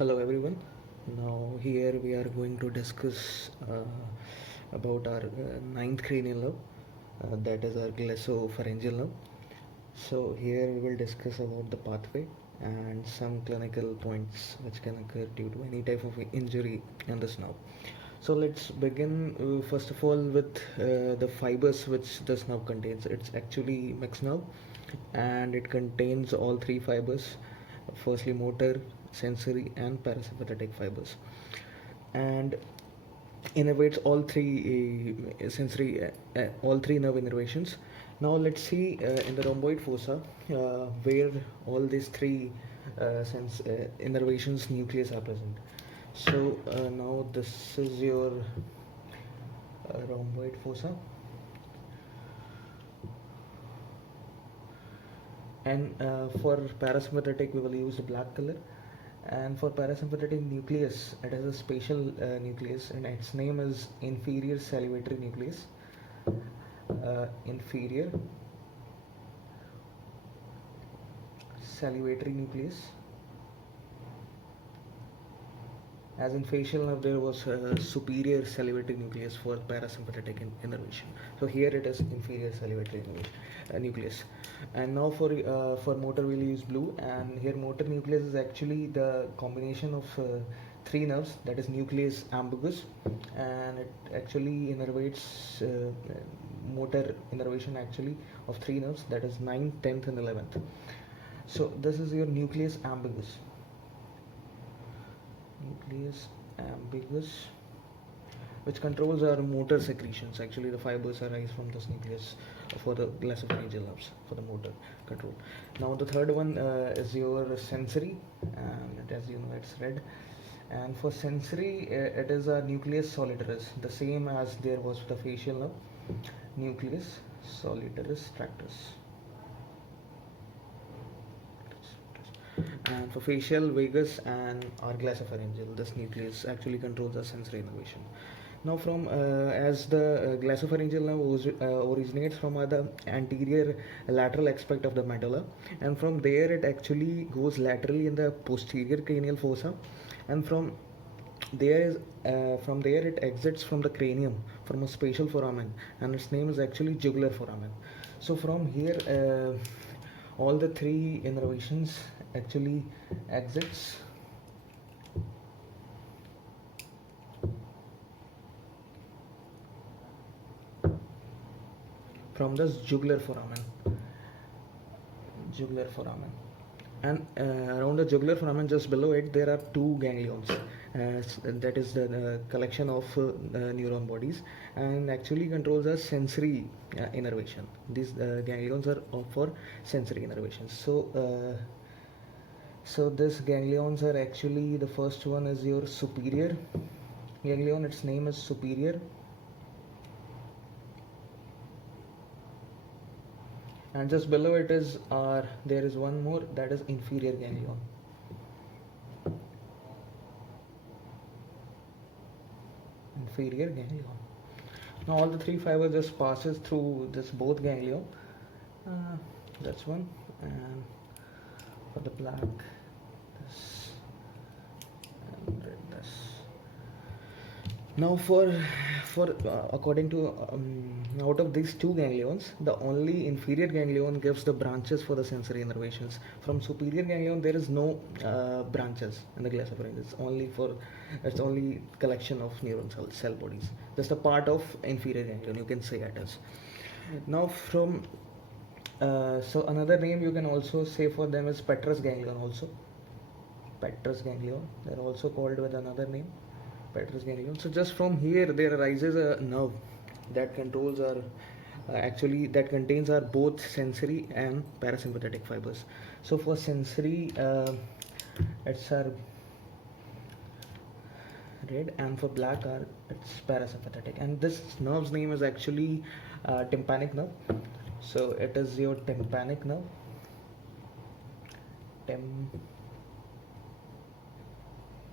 Hello everyone. Now here we are going to discuss about our ninth cranial nerve, that is our glossopharyngeal nerve. So here we will discuss about the pathway and some clinical points which can occur due to any type of injury in this nerve. So let's begin first of all with the fibers which this nerve contains. It's actually mixed nerve and it contains all three fibers, firstly motor, sensory and parasympathetic fibers, and innervates all three nerve innervations. Now let's see in the rhomboid fossa where all these three innervations nucleus are present. So now this is your rhomboid fossa, and for parasympathetic we will use the black color, and for parasympathetic nucleus it has a spatial nucleus and its name is inferior salivatory nucleus. Inferior salivatory nucleus. As in facial nerve, there was a superior salivatory nucleus for parasympathetic innervation. So here it is inferior salivatory nucleus. And now for motor we'll use blue. And here motor nucleus is actually the combination of three nerves, that is nucleus ambiguous, and it actually innervates motor innervation actually of three nerves, that is 9th, 10th, and 11th. So this is your nucleus ambiguous. Nucleus ambiguous, which controls our motor secretions. Actually, the fibers arise from this nucleus for the glossopharyngeal nerves for the motor control. Now, the third one is your sensory, and as you know, it's red. And for sensory, it is a nucleus solitarius, the same as there was the facial nerve, nucleus solitarius tractus. And for facial, vagus and or glossopharyngeal, this nucleus actually controls the sensory innervation. Now from as the glossopharyngeal nerve originates from the anterior lateral aspect of the medulla, and from there it actually goes laterally in the posterior cranial fossa, and from there it exits from the cranium from a spatial foramen, and its name is actually jugular foramen. So from here all the three innervations actually exits from this jugular foramen, and around the jugular foramen, just below it, there are two ganglions. That is the collection of neuron bodies, and actually controls the sensory innervation. These ganglions are for sensory innervations. So these ganglions are actually, the first one is your superior ganglion. Its name is superior, and just below it is there is one more, that is inferior ganglion. Inferior ganglion. Now all the three fibers just passes through this both ganglion. That's one, and for the black, this, and red, this. Now for according to out of these two ganglions, the only inferior ganglion gives the branches for the sensory innervations. From superior ganglion there is no branches in the glossopharyngeal. It's only collection of neuron cell bodies, just a part of inferior ganglion, you can say it as. Now from so another name you can also say for them is petrous ganglion also. Petrous ganglion, they are also called with another name, petrous ganglion. So just from here there arises a nerve that controls our actually that contains our both sensory and parasympathetic fibers. So for sensory it's our red, and for black it's parasympathetic, and this nerve's name is actually tympanic nerve. So it is your tympanic nerve,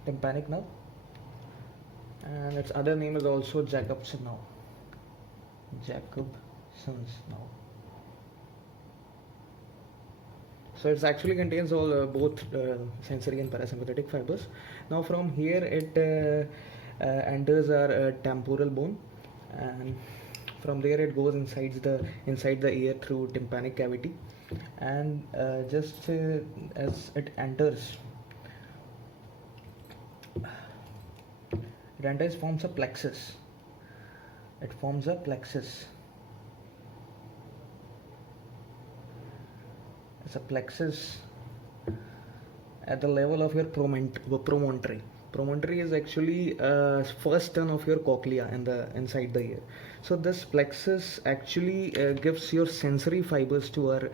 tympanic nerve, and its other name is also Jacobson nerve, Jacobson's nerve. So it actually contains all both sensory and parasympathetic fibers. Now from here it enters our temporal bone, and from there it goes inside the ear through tympanic cavity, and just as it enters, forms a plexus. It forms a plexus. It's a plexus at the level of your promontory. Promontory is actually first turn of your cochlea and the inside the ear. So this plexus actually gives your sensory fibers to our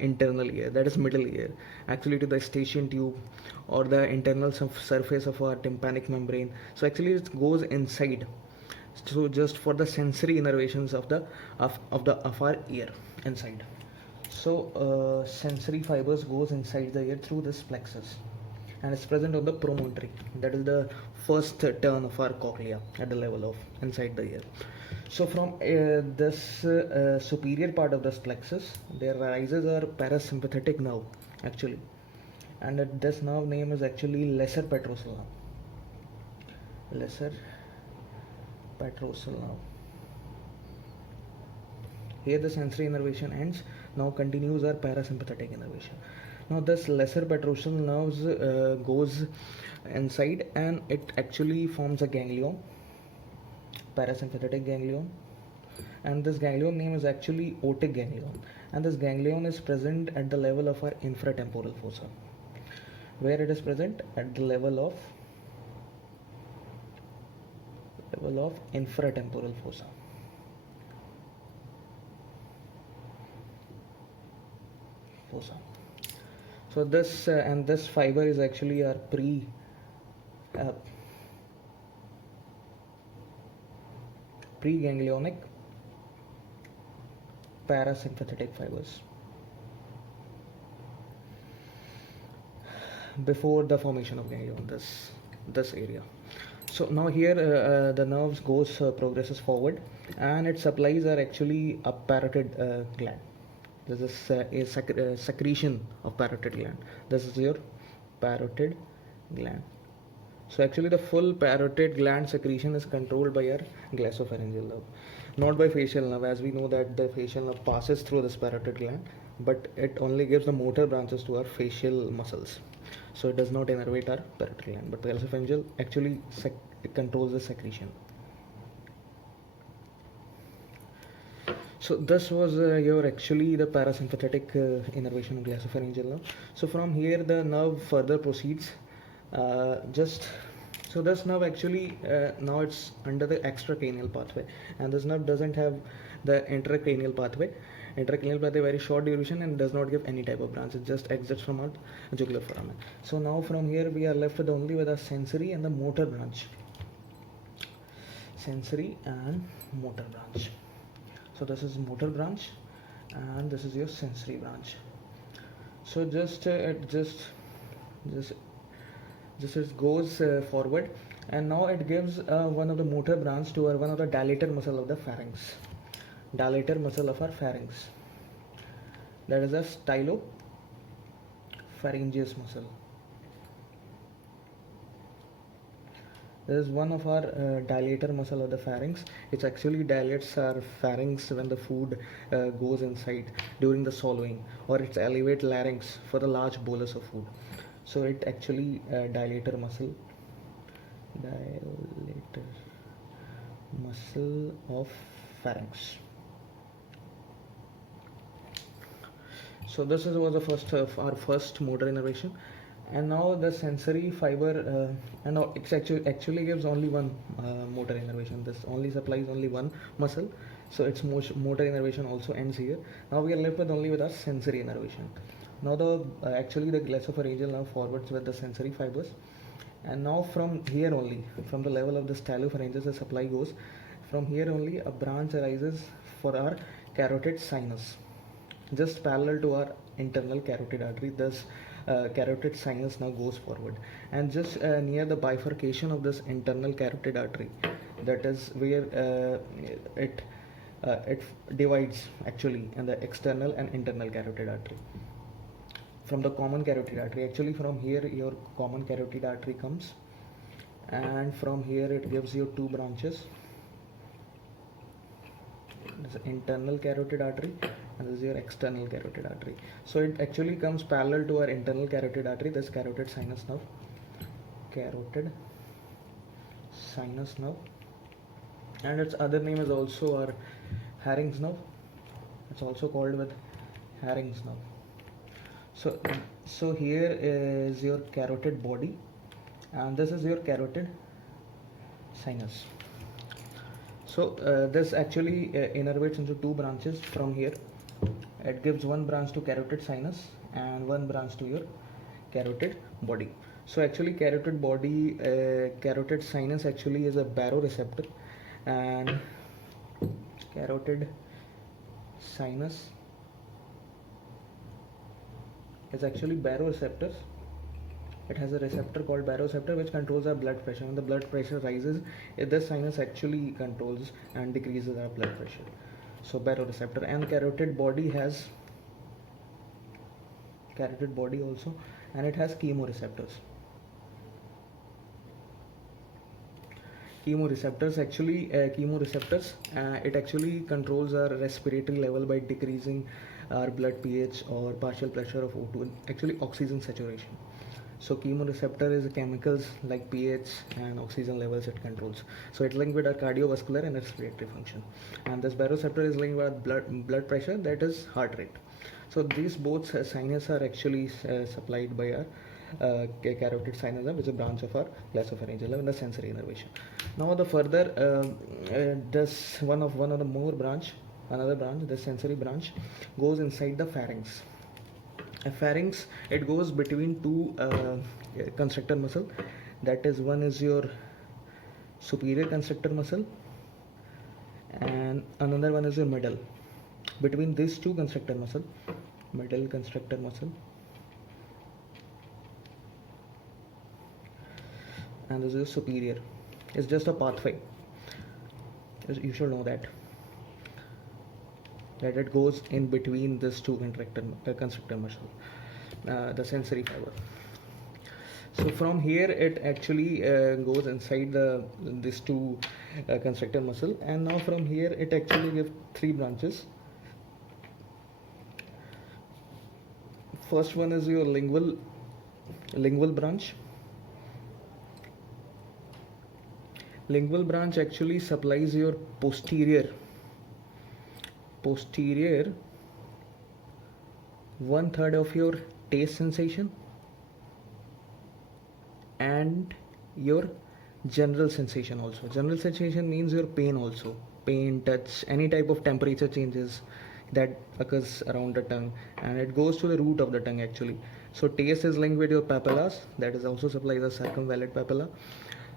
internal ear, that is middle ear, actually to the eustachian tube or the internal surface of our tympanic membrane. So actually it goes inside. So just for the sensory innervations of our ear inside. So sensory fibers goes inside the ear through this plexus, and it's present on the promontory. That is the first turn of our cochlea at the level of inside the ear. So from this superior part of this plexus, there arises our parasympathetic nerve actually, and this nerve name is actually lesser petrosal nerve. Lesser petrosal nerve. Here the sensory innervation ends. Now continues our parasympathetic innervation. Now this lesser petrosal nerves goes inside, and it actually forms a ganglion, parasympathetic ganglion, and this ganglion name is actually otic ganglion, and this ganglion is present at the level of our infratemporal fossa, where it is present at the level of infratemporal fossa. So this and this fiber is actually our preganglionic parasympathetic fibers before the formation of ganglion, this area. So now here the nerves progresses forward, and its supplies are actually a parotid gland. This is a secretion of parotid gland. This is your parotid gland. So actually the full parotid gland secretion is controlled by your glossopharyngeal nerve, not by facial nerve, as we know that the facial nerve passes through this parotid gland, but it only gives the motor branches to our facial muscles. So it does not innervate our parotid gland, but the glossopharyngeal actually controls the secretion. So this was your actually the parasympathetic innervation of glossopharyngeal nerve. So from here the nerve further proceeds. So this nerve actually now it's under the extracranial pathway, and this nerve doesn't have the intracranial pathway. Intracranial pathway very short duration and does not give any type of branch. It just exits from our jugular foramen. So now from here we are left with only with a sensory and the motor branch. Sensory and motor branch. So this is motor branch, and this is your sensory branch. So it goes forward, and now it gives one of the motor branch to one of the dilator muscle of the pharynx. Dilator muscle of our pharynx. That is a stylopharyngeus muscle. This is one of our dilator muscle of the pharynx. It actually dilates our pharynx when the food goes inside during the swallowing, or it elevates larynx for the large bolus of food. So it actually dilator muscle of pharynx. So this was the our first motor innervation. And now the sensory fiber and now it actually gives only one motor innervation. This only supplies only one muscle, so its motor innervation also ends here. Now we are left with only with our sensory innervation. Now the actually the glossopharyngeal now forwards with the sensory fibers, and now from here only, from the level of the stylopharyngeus, the supply goes. From here only a branch arises for our carotid sinus, just parallel to our internal carotid artery. Thus carotid sinus now goes forward, and just near the bifurcation of this internal carotid artery, that is where it divides actually in the external and internal carotid artery. from the common carotid artery. Actually from here your common carotid artery comes, and from here it gives you two branches. This is internal carotid artery and this is your external carotid artery. So it actually comes parallel to our internal carotid artery, this carotid sinus nerve. Carotid sinus nerve, and its other name is also our Harring's nerve. It's also called with Harring's nerve. So here is your carotid body, and this is your carotid sinus. So this actually innervates into two branches from here. It gives one branch to carotid sinus and one branch to your carotid body. So actually carotid body, carotid sinus actually is a baroreceptor, and carotid sinus is actually baroreceptors. It has a receptor called baroreceptor which controls our blood pressure. When the blood pressure rises, this sinus actually controls and decreases our blood pressure. So baroreceptor. And carotid body has carotid body also, and it has chemoreceptors. Chemoreceptors actually it actually controls our respiratory level by decreasing our blood pH or partial pressure of O2, actually oxygen saturation. So chemoreceptor is chemicals like pH and oxygen levels it controls. So it's linked with our cardiovascular and respiratory function, and this baroreceptor is linked with blood pressure, that is heart rate. So these both sinus are actually supplied by our carotid sinus nerve, which is a branch of our glossopharyngeal nerve in the sensory innervation. Now the further this another branch, the sensory branch goes inside the pharynx. A pharynx, it goes between two constrictor muscle, that is one is your superior constrictor muscle and another one is your middle. Between these two constrictor muscle, middle constrictor muscle and this is superior, it's just a pathway. You should know that it goes in between these two constrictor muscle, the sensory fiber. So from here it actually goes inside these two constrictor muscle, and now from here it actually gives three branches. First one is your lingual branch. Lingual branch actually supplies your posterior 1/3 of your taste sensation and your general sensation also. General sensation means your pain also, pain, touch, any type of temperature changes that occurs around the tongue, and it goes to the root of the tongue actually. So taste is linked with your papillas, that is also supplies the circumvallate papilla.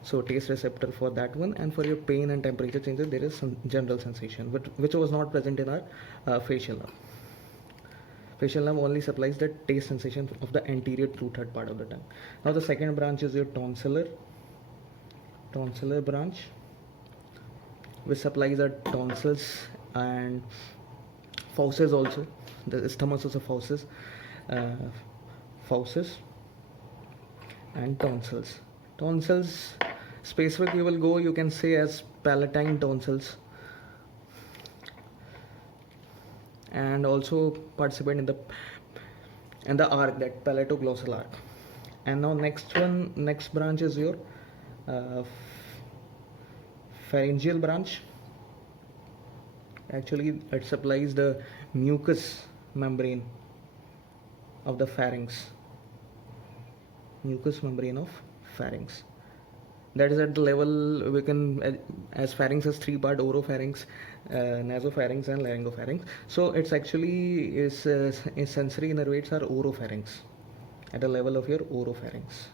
So taste receptor for that one, and for your pain and temperature changes there is some general sensation which was not present in our facial nerve. Facial nerve only supplies the taste sensation of the anterior 2/3 part of the tongue. Now the second branch is your tonsillar branch, which supplies the tonsils and fauces also. The isthmus of fauces, and tonsils. Tonsils specific you will go, you can say as palatine tonsils, and also participate in the arc, that palatoglossal arc. And now next branch is your pharyngeal branch. Actually it supplies the mucous membrane of the pharynx, that is at the level we can, as pharynx has three part, oropharynx, nasopharynx and laryngopharynx. So it's actually is sensory innervates are oropharynx, at the level of your oropharynx.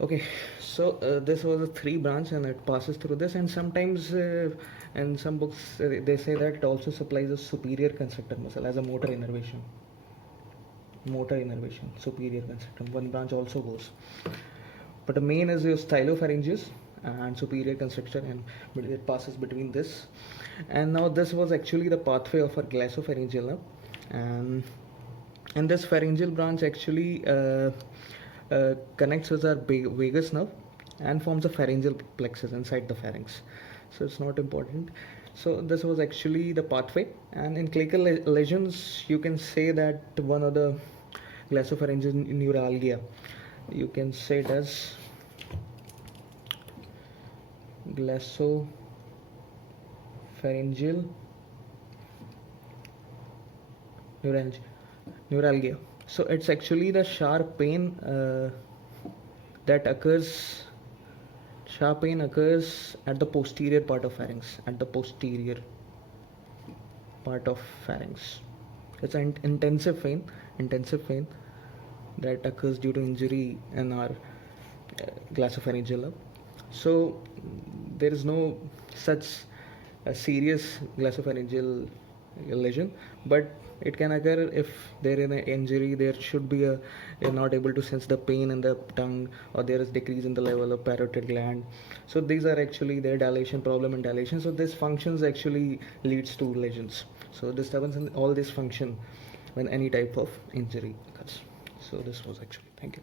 Okay, so this was a three branch and it passes through this, and sometimes in some books they say that it also supplies a superior constrictor muscle as a motor innervation, superior constrictor, one branch also goes. But the main is your stylopharyngeus and superior constrictor, and it passes between this. And now this was actually the pathway of our glossopharyngeal nerve, and And this pharyngeal branch actually connects with our vagus nerve and forms a pharyngeal plexus inside the pharynx. So it's not important. So this was actually the pathway. And in clinical lesions, you can say that one of the glossopharyngeal neuralgia, you can say it as glossopharyngeal neuralgia. So it's actually the sharp pain that occurs. Sharp pain occurs at the posterior part of pharynx. At the posterior part of pharynx. It's an intensive pain. Intensive pain that occurs due to injury in our glossopharyngeal nerve. So there is no such serious glossopharyngeal lesion, but it can occur if there is an injury. There should be you're not able to sense the pain in the tongue, or there is decrease in the level of parotid gland. So these are actually their dilation, problem in dilation. So this functions actually leads to lesions. So disturbance in all this function when any type of injury occurs. So this was actually, thank you.